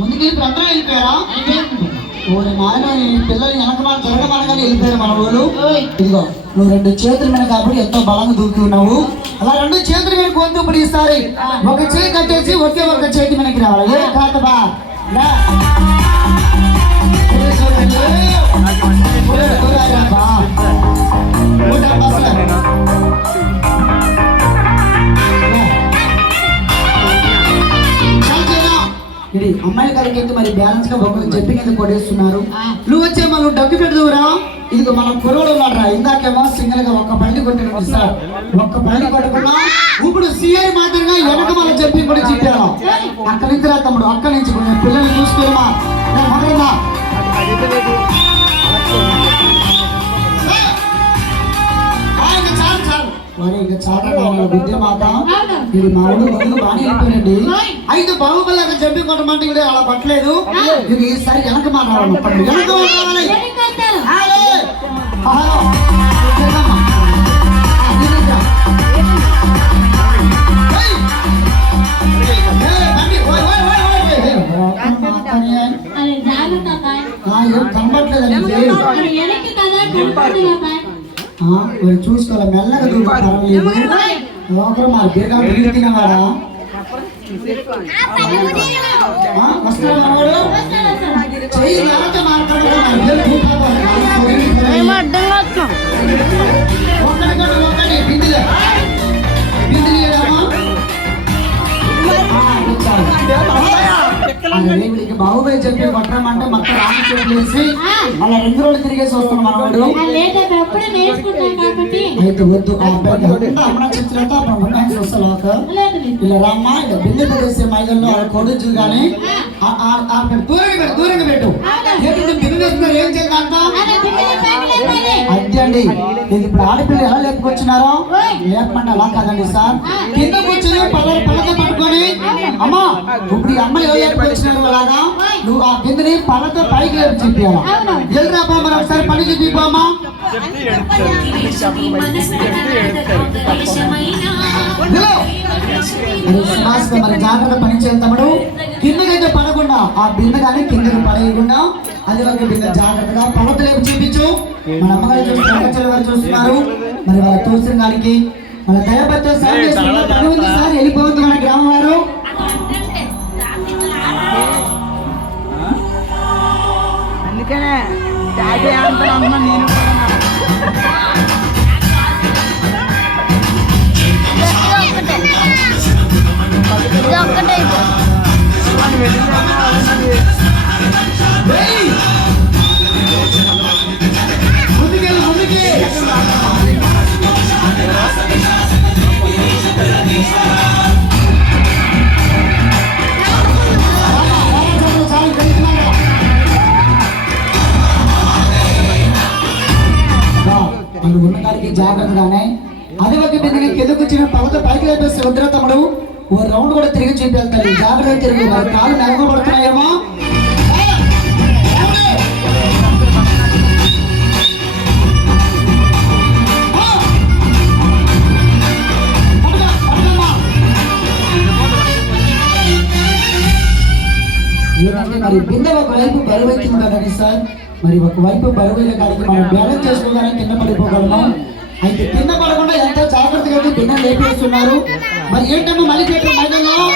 ముందుకెళ్ళి అందరూ వెళ్ళిపోయారా? ఓరి నాయన ఈ పిల్లలు వెనకమాల జరగమనగానే వెళ్ళిపోయారు మన ఊళ్ళు. ఇదిగో నువ్వు 2 చేతుల మీద కాబట్టి ఎంతో బలంగా దూకి ఉన్నావు. అలా 2 చేతుల మీద కొంత ఇప్పుడు ఈసారి ఒక చేయి కట్టేసి ఒకే ఒక చేతి మనకి రావాలి. ఏ కాతబా ఇది అమ్మాయి గారికి మరి బ్యాలెన్స్ గా ఒకరికి చెప్పి కింద కొట్టేస్తున్నారు. నువ్వు వచ్చే మనం డబ్బు పెడుతురా. ఇదిగో మనం కురవడు ఉన్నాడు. ఇందాకేమో సింగిల్ గా ఒక్క పల్లి కొట్టిన సార్, ఒక్క పల్లి కొట్టకుండా ఇప్పుడు సీఐ మాత్రంగా వెనక మనం చెప్పి కూడా చెప్పాను. అక్కడి నుంచి రా తమ్ముడు, అక్కడి నుంచి కొంచెం పిల్లల్ని చూసుకోమా. విద్య మాట ఇది మా ఊరు ముందుకు బాగా వెళ్ళిపోయింది. 5 బాహుబలి చెప్పి కొట్టమంటే కూడా అలా పట్టలేదు. ఇది ఈసారి వెనక మాట్లాడాలి. కనబట్లేదు చూసుకోవాలి. మెల్లగా ఒకరు మా బేగా తినవాడా వస్తాడు బాహుబలి చెప్పి కొట్టమంటే మొత్తం రాసి చేసి అలా 2 రోజులు తిరిగేసి వస్తున్నాం మనవాడు. అయితే వద్దు అమ్మ చెప్తున్నట్టు ఇలా రమ్మా ఇలా బిల్లు పెట్టేసే మైదల్లో కొడుచు కానీ దూరంగా పెట్టు. బిల్లు వేస్తున్నారు ఏం చేయాలంట అదే అండి. ఇది ఇప్పుడు ఆడపిల్లలు ఎలా లేపుకొచ్చినారో లేపమంటే అలా కాదండి సార్. కింద కూర్చొని పళ్ళతో పట్టుకొని అమ్మా ఇప్పుడు ఈ అమ్మాయి ఎవరు లేపుకొచ్చినారు అలాగా నువ్వు ఆ బిందుని పళ్ళతో పైకి లేపి చెప్పాలా. వెళ్ళరాపా మరి ఒకసారి పని చెప్పిపోమ్మా. మరి జాగ్రత్త పని చేస్తాడు. కిందకైతే పడకుండా ఆ బిందె కానీ కిందకి పడేయకుండా అది ఒక బిందె జాగ్రత్తగా పళ్ళతో లేపి చూపించు. మన అమ్మగారు చూస్తున్నారు, చూస్తున్నారు. మరి వాళ్ళ తోసిన గారికి మన దయపత్తో సార్ సార్ వెళ్ళిపోవద్దు మన గ్రామం వారు. అందుకనే నేను ఉన్నకాడికి జాగ్రత్తగానే అదే ఒక బిందెని కిందకు వచ్చిన పవత పైకి లేపేస్తే వద్దురా తమ్ముడు. ఓ రౌండ్ కూడా తిరిగి చూపెళ్తాడు. జాగ్రత్త తిరిగి వారి కాలు నెలగబడుతున్నాయేమో. మరి బిందె ఒకవైపు బరువు ఎత్తింది కదండి సార్. మరి ఒకవైపు బరువైన కాడికి మనం బ్యాలెన్స్ చేసుకోగానే కింద పడిపోగలము. అయితే కింద పడకుండా ఎంతో జాగ్రత్తగా బిందె లేపేస్తున్నారు. మరి ఏంటమ్మా మళ్ళీ చెప్పిన మైదానంలో